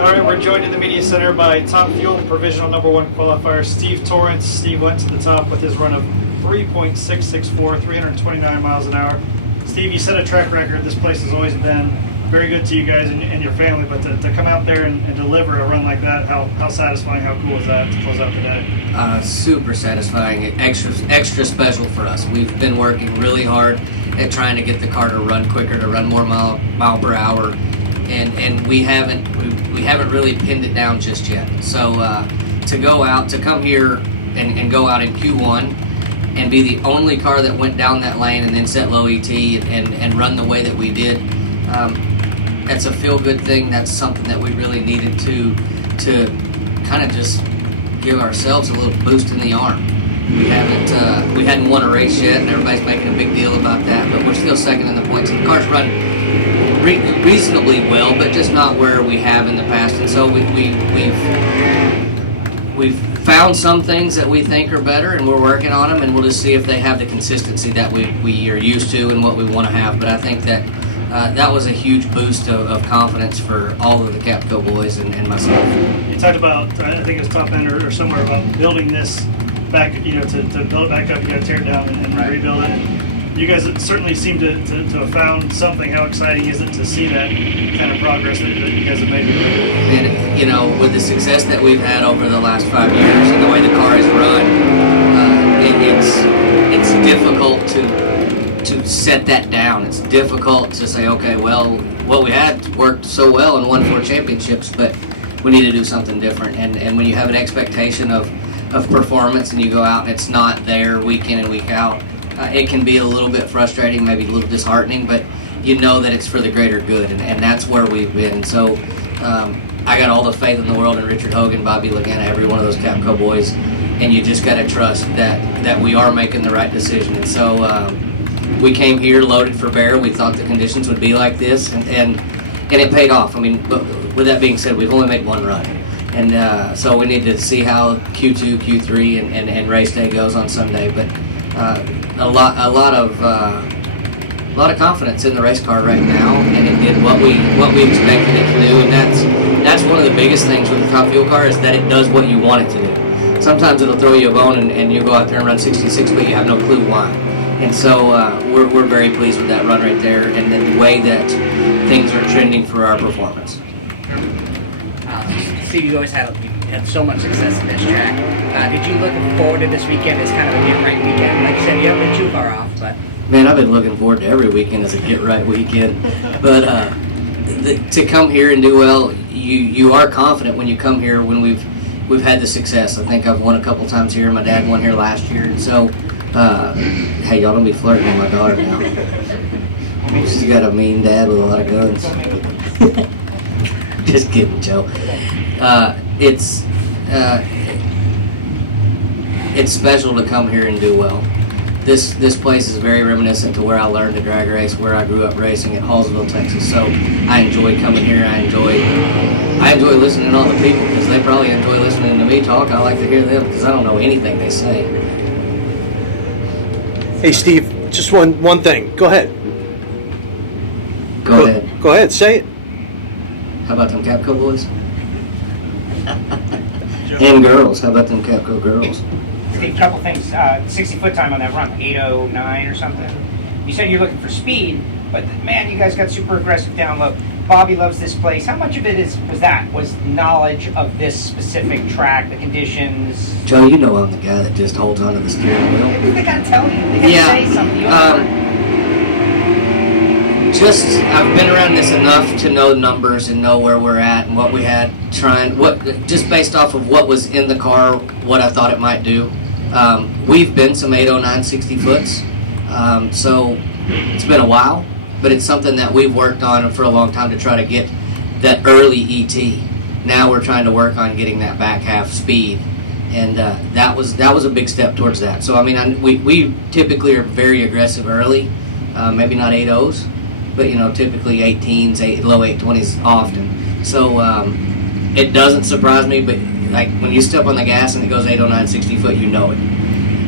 All right, we're joined in the media center by Top Fuel Provisional #1 qualifier Steve Torrence. Steve went to the top with his run of 3.664, 329 miles an hour. Steve, you set a track record. This place has always been very good to you guys and your family, but to come out there and deliver a run like that, how satisfying, how cool is that to close out the day? Super satisfying, extra special for us. We've been working really hard at trying to get the car to run quicker, to run more mile per hour, and we haven't really pinned it down just yet. So to come here and go out in Q1 and be the only car that went down that lane and then set low ET and run the way that we did, that's a feel-good thing. That's something that we really needed to kind of just give ourselves a little boost in the arm. We hadn't won a race yet, and everybody's making a big deal about that, but we're still second in the points. And the car's run reasonably well, but just not where we have in the past. And so we've found some things that we think are better, and we're working on them, and we'll just see if they have the consistency that we are used to and what we want to have. But I think that that was a huge boost of confidence for all of the Capco boys and myself. You talked about, I think it was top end or somewhere, about building this back, to build it back up, you got to tear it down and Right. rebuild it. And you guys certainly seem to have found something. How exciting is it to see that kind of progress that you guys have made? And, with the success that we've had over the last 5 years and the way the car is run, it's difficult to set that down. It's difficult to say, okay, well, what we had worked so well and won 4 championships, but we need to do something different. And when you have an expectation of performance and you go out and it's not there week in and week out, it can be a little bit frustrating, maybe a little disheartening, but you know that it's for the greater good, and that's where we've been. So I got all the faith in the world in Richard Hogan, Bobby Lagana, every one of those Capco boys, and you just got to trust that we are making the right decision. And so we came here loaded for bear. We thought the conditions would be like this, and it paid off. I mean, but with that being said, we've only made one run, and so we need to see how Q2, Q3, and race day goes on Sunday. But a lot of confidence in the race car right now, and it did what we expected it to do, and that's one of the biggest things with the Top Fuel car is that it does what you want it to do. Sometimes it'll throw you a bone, and you go out there and run 66, but you have no clue why. And so we're very pleased with that run right there, and the way that things are trending for our performance. Steve, you always had so much success in this track. Did you look forward to this weekend as kind of a get-right weekend? Like you said, you haven't been too far off, but... Man, I've been looking forward to every weekend as a get-right weekend. But to come here and do well, you are confident when you come here when we've had the success. I think I've won a couple times here. My dad won here last year. And so, hey, y'all don't be flirting with my daughter now. She's got a mean dad with a lot of guns. Just kidding, Joe. It's special to come here and do well. This place is very reminiscent to where I learned to drag race, where I grew up racing in Hallsville, Texas. So I enjoy coming here. I enjoy listening to all the people because they probably enjoy listening to me talk. I like to hear them because I don't know anything they say. Hey, Steve, just one thing. Go ahead. Go ahead. Go ahead, say it. How about them Capco boys? And girls. How about them Capco girls? Steve, a couple things. 60-foot time on that run, 8:09 or something. You said you're looking for speed, but man, you guys got super aggressive down low. Bobby loves this place. How much of it was knowledge of this specific track, the conditions? Joe, you know I'm the guy that just holds onto the steering wheel. They gotta tell you. They gotta say something. I've been around this enough to know numbers and know where we're at and what we had just based off of what was in the car, what I thought it might do. We've been some 809 60 foots, so it's been a while, but it's something that we've worked on for a long time to try to get that early ET. Now we're trying to work on getting that back half speed, and that was a big step towards that. So I mean, we typically are very aggressive early, maybe not 8.0s, but typically 18s, low 820s often. So it doesn't surprise me, but like when you step on the gas and it goes 809 60 foot, you know it.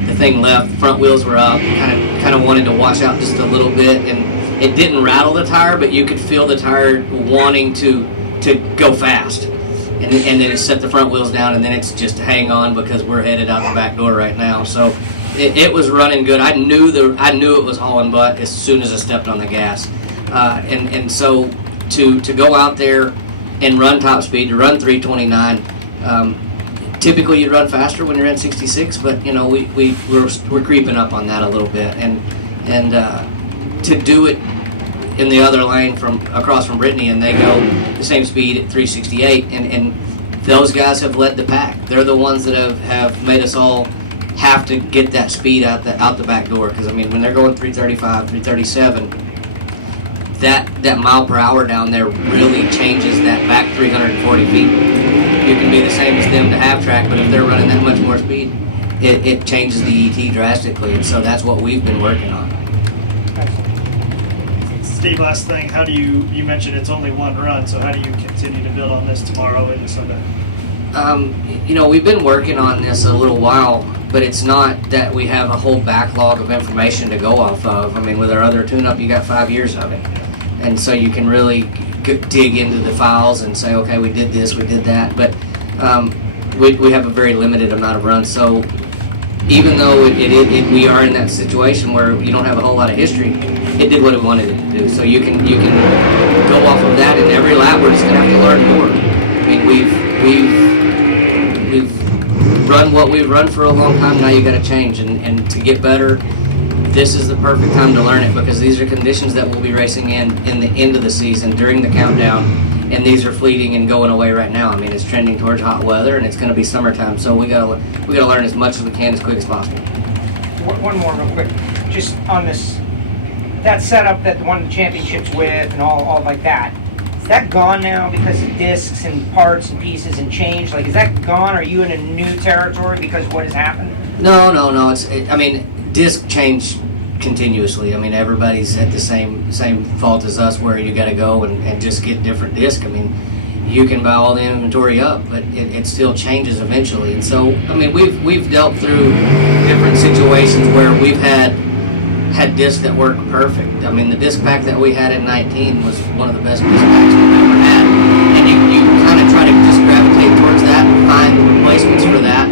The thing left, front wheels were up, kind of wanted to wash out just a little bit, and it didn't rattle the tire, but you could feel the tire wanting to go fast. and then it's set the front wheels down, and then it's just hang on because we're headed out the back door right now. So it was running good. I knew it was hauling butt as soon as I stepped on the gas, and so to go out there and run top speed, to run 329. Typically, you run faster when you're at 66, but you know we're creeping up on that a little bit, and to do it in the other lane from across from Brittany, and they go the same speed at 368, and those guys have led the pack. They're the ones that have made us all have to get that speed out the back door, because I mean when they're going 335, 337, that mile per hour down there really changes that back 340 feet. You can be the same as them to half track, but if they're running that much more speed, it changes the ET drastically, and so that's what we've been working on. Steve, last thing, how do you mentioned it's only one run, so how do you continue to build on this tomorrow into Sunday? You know, we've been working on this a little while, but it's not that we have a whole backlog of information to go off of. I mean, with our other tune-up, you got 5 years of it, and so you can really dig into the files and say, okay, we did this, we did that, but we have a very limited amount of runs. So even though we are in that situation where you don't have a whole lot of history, it did what it wanted it to do. So you can go off of that, and every lap we're just gonna have to learn more. I mean, we've run what we've run for a long time. Now you got to change, and to get better, this is the perfect time to learn it, because these are conditions that we'll be racing in the end of the season during the countdown, and these are fleeting and going away right now. I mean, it's trending towards hot weather, and it's going to be summertime, so we gotta learn as much as we can as quick as possible. One more real quick, just on this, that setup that won the championships with and all like that. Is that gone now because of discs and parts and pieces and change? Like, is that gone? Are you in a new territory because of what has happened? No. I mean, disc change continuously. I mean, everybody's at the same fault as us, where you got to go and just get different disc. I mean, you can buy all the inventory up, but it still changes eventually. And so, I mean, we've dealt through different situations where we've had discs that work perfect. I mean, the disc pack that we had in 19 was one of the best disc packs we've ever had. And you kind of try to just gravitate towards that and find replacements for that.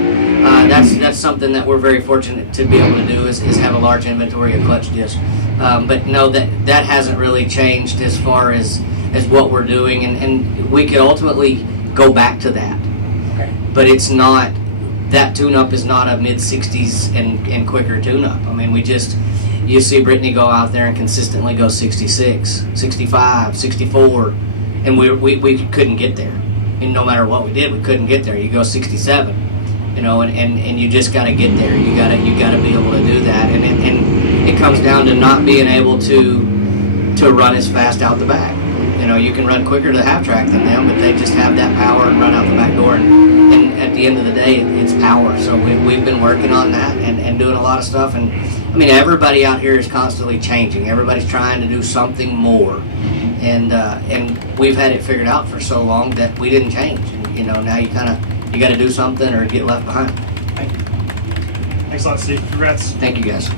That's something that we're very fortunate to be able to do, is have a large inventory of clutch discs. But no, that hasn't really changed as far as what we're doing, and we could ultimately go back to that. Okay. But it's not, that tune-up is not a mid-60s and quicker tune-up. I mean, you see Brittany go out there and consistently go 66, 65, 64, and we couldn't get there. And no matter what we did, we couldn't get there. You go 67, you know, and you just got to get there. You got to be able to do that, and it comes down to not being able to run as fast out the back. You know, you can run quicker to the half track than them, but they just have that power and run out the back door. And at the end of the day, it's power. So we've been working on that and doing a lot of stuff. And I mean, everybody out here is constantly changing. Everybody's trying to do something more. And we've had it figured out for so long that we didn't change. And, you know, now you got to do something or get left behind. Thanks a lot, Steve. Congrats. Thank you, guys.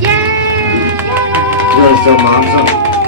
Yay! You want to tell Mom something?